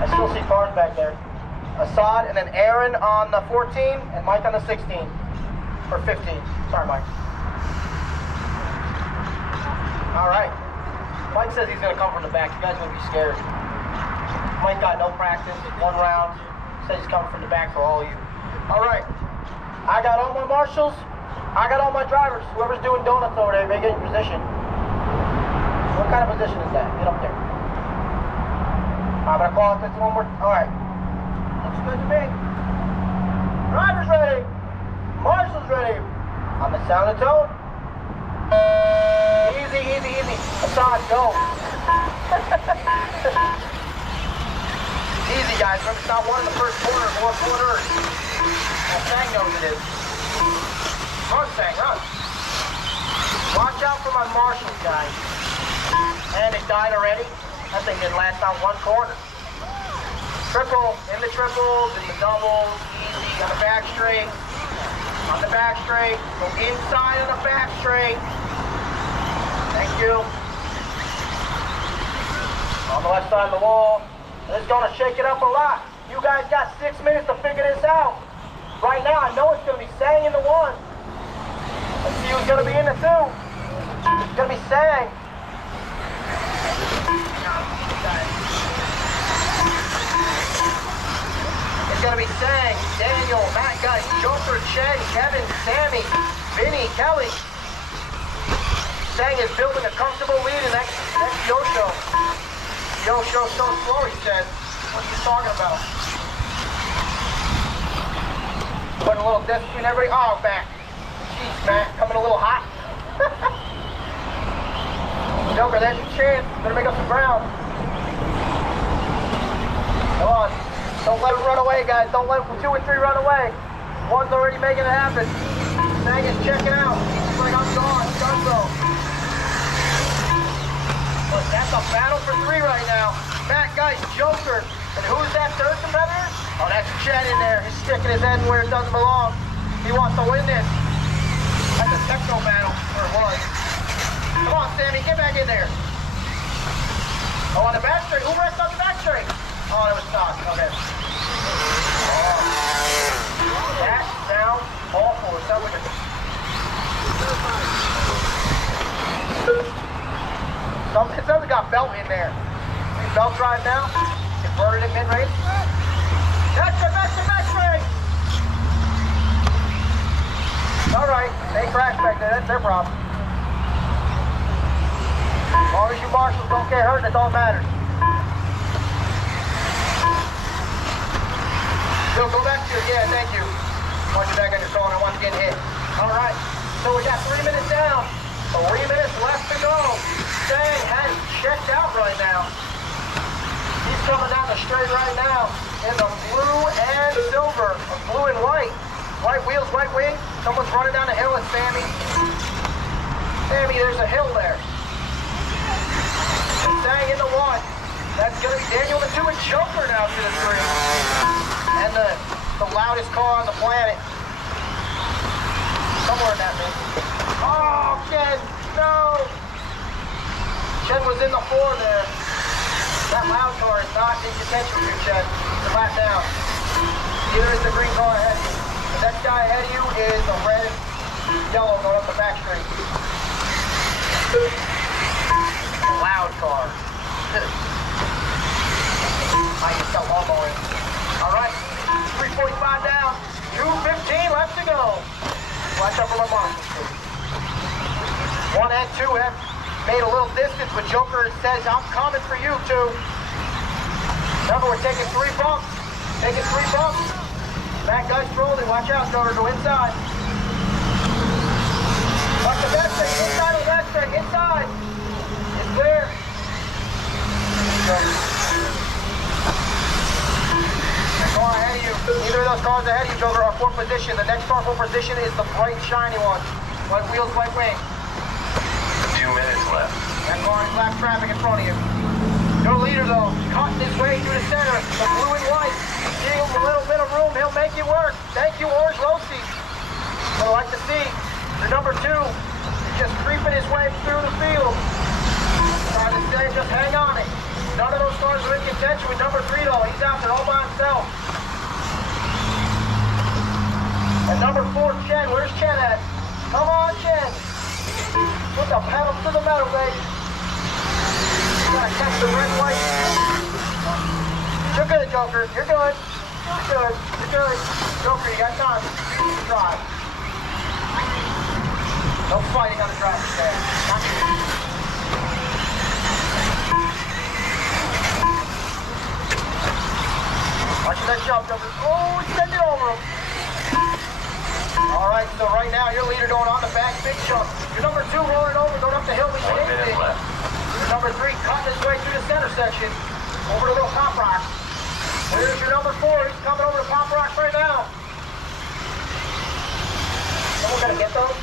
I still see cars back there. Assad and then Aaron on the 14 and Mike on the 16. Or 15. Sorry, Mike. Alright. Mike says he's going to come from the back. You guys are going to be scared. Mike got no practice. 1 round. Says he's coming from the back for all of you. Alright. I got all my marshals. I got all my drivers. Whoever's doing donuts over there, they get in position. What kind of position is that? Get up there. I'm going to call it this one more. Alright. Looks good to me. Drivers ready. Marshals ready. On the sound and tone. Easy, easy, easy. Assad, go. Easy, guys. Remember, it's not one in the first quarter, more quarters. Well, Sang knows it is. Run, Sang, run. Watch out for my marshals, guys. And it died already. That thing didn't last out 1 corner. Triple, in the triples, in the doubles, easy, on the back straight. On the back straight, go inside on the back straight. Thank you. On the left side of the wall. This is going to shake it up a lot. You guys got 6 minutes to figure this out. Right now, I know it's going to be Sang in the 1. Let's see who's going to be in the 2. It's going to be Sang. It's going to be Sang, Daniel, Matt, guys, Joker, Chen, Kevin, Sammy, Vinny, Kelly. Sang is building a comfortable lead in next Yo-Show. Yo-Show so slow, he said. What's he talking about? Putting a little distance between everybody. Oh, Matt. Jeez, Matt, coming a little hot. Joker, there's your chance. Better make up some ground. Come on. Don't let him run away, guys. Don't let 2 and 3 run away. 1's already making it happen. Sang is checking out. He's like, I'm gone. Done so. But that's a battle for 3 right now. Matt, guys, Joker. And who's that third competitor? Oh, that's Chad in there. He's sticking his head where it doesn't belong. He wants to win this. That's a techno battle, or it was. Come on, Sammy, get back in there. Oh, on the back straight. Who wrecked on the back straight? Oh, it was Todd. Okay. Oh. That sounds awful. It sounds like a... It sounds like got belt in there. Belt drive now. Converted it mid-range. Back straight. All right. They crash back there. That's their problem. As long as you marshals don't get hurt, that's all that matters. Go back to it. Yeah, thank you. I want you back on your phone. I want you getting hit. All right. So we got 3 minutes down. 3 minutes left to go. Sang has checked out right now. He's coming down the straight right now in the blue and silver. Or blue and white. White wheels, white wing. Someone's running down the hill with Sammy. Sammy, there's a hill there. Sang in the 1. That's going to be Daniel the 2 and Joker now to the 3. And the loudest car on the planet. Somewhere in that mix. Oh, Chen, no! Chen was in the 4 there. That loud car is not in contention for you, Chen. It's a lap down. Neither is the green car ahead of you. The next guy ahead of you is the red and yellow going up the back street. Loud car. I can start lawnmowing. All right, 3:45 down, 2:15 left to go. Watch out for my marshals. 1 and 2 have made a little distance, but Joker says, I'm coming for you, 2. Remember, we're taking 3 bumps. Taking 3 bumps. Back guys trolling. Watch out, Joker. Go inside. Watch the back straight. Inside of the back straight. Inside. It's clear. Car ahead of you. Neither of those cars ahead of you, Joker, are 4th position. The next car 4th position is the bright, shiny one. White wheels, white wing. 2 minutes left. That car is lap traffic in front of you. Your leader, though, cutting his way through the center. The blue and white. Give him a little bit of room. He'll make it work. Thank you, Orange Roasty. What I like to see, your number 2 is just creeping his way through the field. Trying to stay, just hang on it. None of those cars are in contention with number 3 though. He's out there all by himself. And number 4, Chen. Where's Chen at? Come on, Chen. Put the pedal to the metal, baby. You gotta catch the red light. You're good, Joker. You're good. You're good. You're good. Joker, you got time. Drive. No fighting on the driver's stand. Not you. Watch that jump, Joker. Oh, he sent it over him. All right, so right now your leader going on the back big jump. Your number 2 rolling over, going up the hill. 1 minute left. Your number 3 cutting his way through the center section over to Little Pop Rock. Where's your number 4? He's coming over to Pop Rock right now. Someone gonna get those?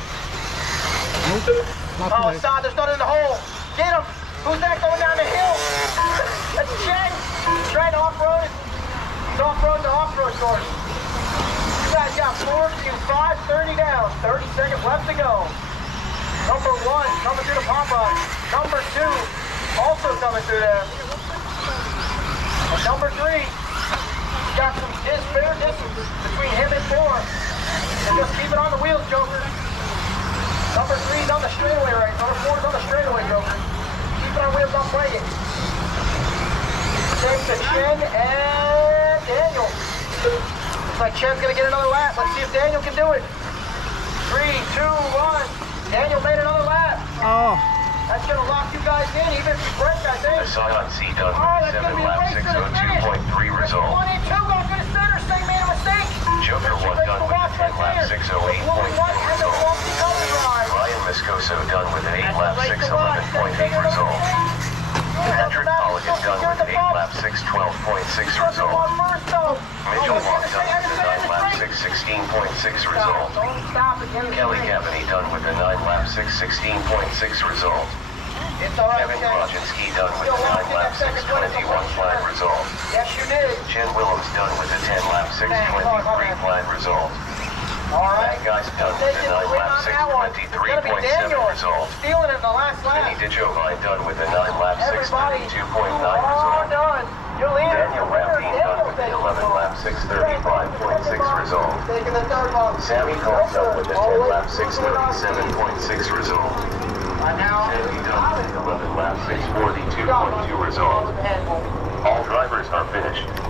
Nope. Oh, Assad, there's nothing in the hole. Get him. Who's that going down the hill? That's Chen. He's trying to off-road it. He's off-roading the off-road course. You guys got 4 to 5, 30 down. 30 seconds left to go. Number 1 coming through the pop rock. Number 2 also coming through there. And number 3 got some fair distance between him and 4. And just keep it on the wheels, Joker. Number 3's on the straightaway right. Number 4's on the straightaway, Joker. Keep it on wheels, don't break it. Same to Chen and Daniel. Looks like Chen's gonna get another lap. Let's see if Daniel can do it. 3, 2, 1. Daniel made another lap. Oh. That's gonna lock you guys in, even if you break, I think. Assad C done Oh, with that's a gonna 7 be a lap race to the finish. 602.3 result. 1 and 2 going to the center, same made a mistake. Joker 1 done with a 10 lap 608.4 result. Ryan Moscoso done with an 8 lap 611.8 result. Patrick Mulligan done with an 8 lap 612.6 result. Mitchell Long done with a 9 lap 616.6 result. Kelly Cavany done with a 9 lap 616.6 result. Kevin Kroczynski done with a 9 lap 621 flag result. Yes, you did. Jen Willems done with a 10 lap 623 flag result. All right. That guy's done with a 9 lap 623.7 result. Stealing it in the last lap. Vinny DeGiovanni done with a 9 lap Everybody. 632.9 All result. done. Your leader. Daniel Rapine done with an 11 lap 635.6 result. Taking the third one. Sammy Cole done with a 10 lap 637.6 result. Now. Sammy done with an 11 lap 642.2 result. All drivers are finished.